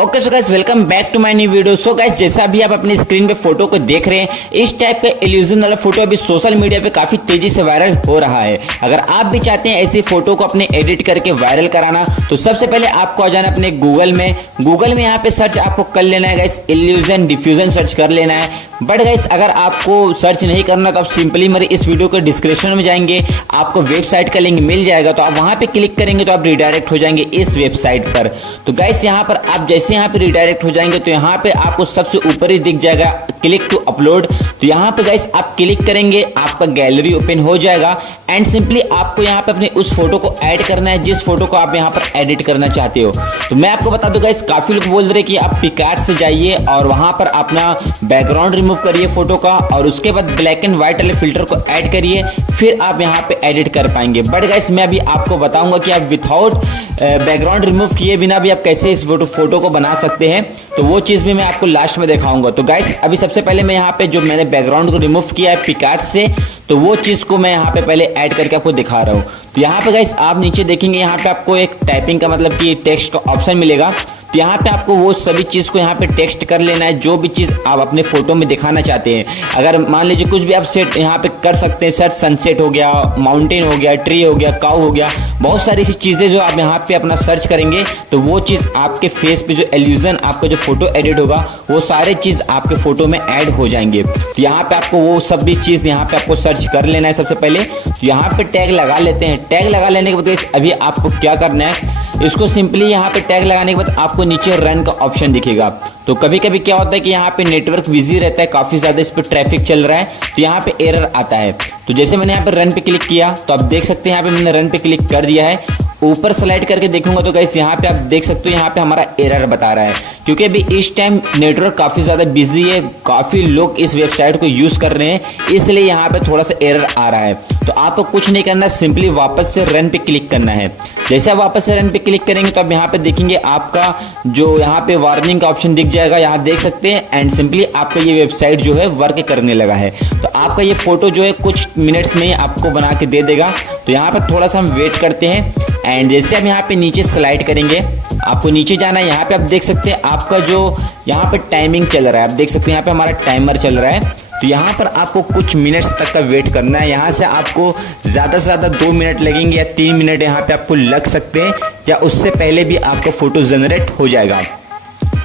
Okay so guys welcome back to my new video. So guys जैसा अभी आप अपनी स्क्रीन पे फोटो को देख रहे हैं, इस टाइप का इल्यूजन वाला फोटो अभी सोशल मीडिया पे काफी तेजी से वायरल हो रहा है। अगर आप भी चाहते हैं ऐसी फोटो को अपने एडिट करके वायरल कराना, तो सबसे पहले आपको आ जाना अपने गूगल में यहाँ पे सर्च आपको कर लेना है गाइस, इल्यूजन डिफ्यूजन सर्च कर लेना है। बट गाइस अगर आपको सर्च नहीं करना तो आप सिंपली मेरे इस वीडियो के डिस्क्रिप्शन में जाएंगे, आपको वेबसाइट का लिंक मिल जाएगा, तो आप वहां पे क्लिक करेंगे तो आप रिडायरेक्ट हो जाएंगे इस वेबसाइट पर। तो गाइस यहाँ पर आप जैसे यहाँ पे रिडायरेक्ट हो जाएंगे तो यहाँ पे आपको सबसे ऊपर ही दिख जाएगा क्लिक टू अपलोड। तो यहाँ पे गाइस आप क्लिक करेंगे, आपका गैलरी ओपन हो जाएगा एंड सिंपली आपको यहाँ पे अपने उस फोटो को ऐड करना है जिस फोटो को आप यहाँ पर एडिट करना चाहते हो। तो मैं आपको बता दूं गाइस, काफी लोग बोल रहे कि आप पिकार्ट से जाइए और वहां पर अपना बैकग्राउंड रिमूव करिए फोटो का और उसके बाद ब्लैक एंड व्हाइट वाले फिल्टर को ऐड करिए, फिर आप यहाँ पे एडिट कर पाएंगे। बट गाइस मैं अभी आपको बताऊंगा कि आप विथआउट बैकग्राउंड रिमूव किए बिना भी आप कैसे इस फोटो को बना सकते हैं, तो वो चीज भी मैं आपको लास्ट में दिखाऊंगा। तो गाइस अभी सबसे पहले मैं यहाँ पे जो मैंने बैकग्राउंड को रिमूव किया है पिकार्ट से, तो वो चीज को मैं यहाँ पे पहले ऐड करके आपको दिखा रहा हूँ। तो यहाँ पे गाइस आप नीचे देखेंगे, यहाँ पे आपको एक टाइपिंग का मतलब कि टेक्स्ट का ऑप्शन मिलेगा। तो यहाँ पे आपको वो सभी चीज को यहाँ पे टेक्स्ट कर लेना है, जो भी चीज आप अपने फोटो में दिखाना चाहते हैं। अगर मान लीजिए कुछ भी आप सेट यहाँ पे कर सकते हैं, सर्च सनसेट हो गया, माउंटेन हो गया, ट्री हो गया, काऊ हो गया, बहुत सारी ऐसी चीजें जो आप यहाँ पे अपना सर्च करेंगे तो वो चीज आपके फेस पे जो इल्यूजन आपका जो फोटो एडिट होगा वो सारे चीज आपके फोटो में ऐड हो जाएंगे। तो यहाँ पे आपको वो सब भी चीज यहाँ पे आपको सर्च कर लेना है सबसे पहले। तो यहाँ पे टैग लगा लेते हैं। टैग लगा लेने के बाद अभी आपको क्या करना है, इसको सिंपली यहाँ पे टैग लगाने के बाद आपको नीचे रन का ऑप्शन दिखेगा। तो कभी कभी क्या होता है कि यहाँ पे नेटवर्क बिजी रहता है, काफी ज्यादा इस पे ट्रैफिक चल रहा है, तो यहाँ पे एरर आता है। तो जैसे मैंने यहाँ पे रन पे क्लिक किया तो आप देख सकते हैं यहाँ पे मैंने रन पे क्लिक कर दिया है। ऊपर स्लाइड करके देखूंगा तो गाइस यहाँ पे आप देख सकते हो, यहाँ पे हमारा एरर बता रहा है क्योंकि अभी इस टाइम नेटवर्क काफी ज्यादा बिजी है, काफी लोग इस वेबसाइट को यूज कर रहे हैं, इसलिए यहाँ पे थोड़ा सा एरर आ रहा है। तो आपको कुछ नहीं करना, सिंपली वापस से रन पे क्लिक करना है। जैसे आप वापस से रन पे क्लिक करेंगे तो अब यहाँ पे देखेंगे आपका जो यहाँ पे वार्निंग का ऑप्शन दिख जाएगा, यहाँ देख सकते हैं एंड सिंपली आपका ये वेबसाइट जो है वर्क करने लगा है। तो आपका ये फोटो जो है कुछ मिनट्स में आपको बना के दे देगा। तो यहाँ पे थोड़ा सा हम वेट करते हैं एंड जैसे हम यहाँ पे नीचे स्लाइड करेंगे, आपको नीचे जाना है। यहाँ पे आप देख सकते हैं आपका जो यहाँ पे टाइमिंग चल रहा है, आप देख सकते हैं यहाँ पे हमारा टाइमर चल रहा है। तो यहाँ पर आपको कुछ मिनट्स तक का वेट करना है। यहाँ से आपको ज़्यादा से ज़्यादा 2 मिनट लगेंगे या 3 मिनट यहाँ पे आपको लग सकते हैं, या उससे पहले भी आपका फोटो जनरेट हो जाएगा।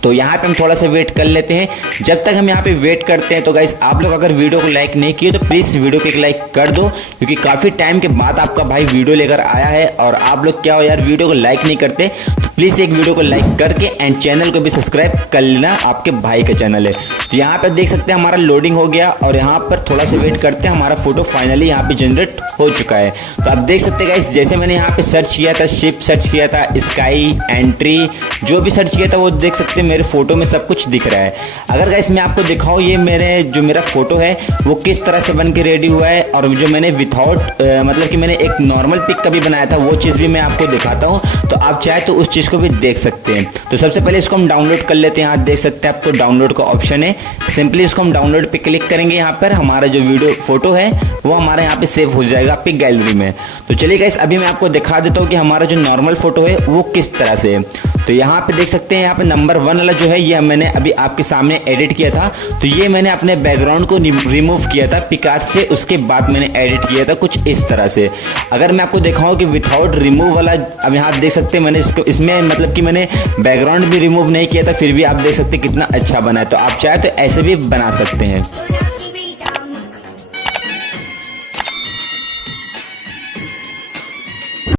तो यहाँ पे हम थोड़ा सा वेट कर लेते हैं। जब तक हम यहाँ पे वेट करते हैं तो गाइस आप लोग अगर वीडियो को लाइक नहीं किए तो प्लीज़ वीडियो को एक लाइक कर दो, क्योंकि काफ़ी टाइम के बाद आपका भाई वीडियो लेकर आया है और आप लोग क्या हो यार वीडियो को लाइक नहीं करते। तो प्लीज़ एक वीडियो को लाइक करके एंड चैनल को भी सब्सक्राइब कर लेना, आपके भाई का चैनल है। तो यहाँ पर देख सकते हैं हमारा लोडिंग हो गया और यहाँ पर थोड़ा सा वेट करते हैं, हमारा फोटो फाइनली यहाँ पे जनरेट हो चुका है। तो आप देख सकते हैं गाइस, जैसे मैंने यहाँ पे सर्च किया था, शिप सर्च किया था, स्काई एंट्री, जो भी सर्च किया था वो देख सकते हैं मेरे फोटो में सब कुछ दिख रहा है। अगर गाइस मैं आपको दिखाऊं ये मेरा फोटो है वो किस तरह से बन के रेडी हुआ है, और जो मैंने विथआउट मतलब कि मैंने एक नॉर्मल पिक का भी बनाया था वो चीज़ भी मैं आपको दिखाता हूँ, तो आप चाहे तो उस चीज़ को भी देख सकते हैं। तो सबसे पहले इसको हम डाउनलोड कर लेते हैं। यहाँ देख सकते हैं आपको डाउनलोड का ऑप्शन है, सिंपली इसको हम डाउनलोड पे क्लिक करेंगे। यहाँ पर हमारा जो वीडियो फोटो है वो हमारे यहाँ पे सेव हो जाएगा आपकी गैलरी में। तो चलिए गाइस अभी मैं आपको दिखा देता हूँ कि हमारा जो नॉर्मल फोटो है वो किस तरह से है। तो यहाँ पे देख सकते हैं यहाँ पे नंबर 1 वाला जो है ये मैंने अभी आपके सामने एडिट किया था। तो ये मैंने अपने बैकग्राउंड को रिमूव किया था पिकार्ट से, उसके बाद मैंने एडिट किया था कुछ इस तरह से। अगर मैं आपको दिखाऊं कि विथआउट रिमूव वाला, अब यहाँ देख सकते हैं मैंने इसमें मतलब कि मैंने बैकग्राउंड भी रिमूव नहीं किया था, फिर भी आप देख सकते हैं कितना अच्छा बना है। तो आप चाहे तो ऐसे भी बना सकते हैं।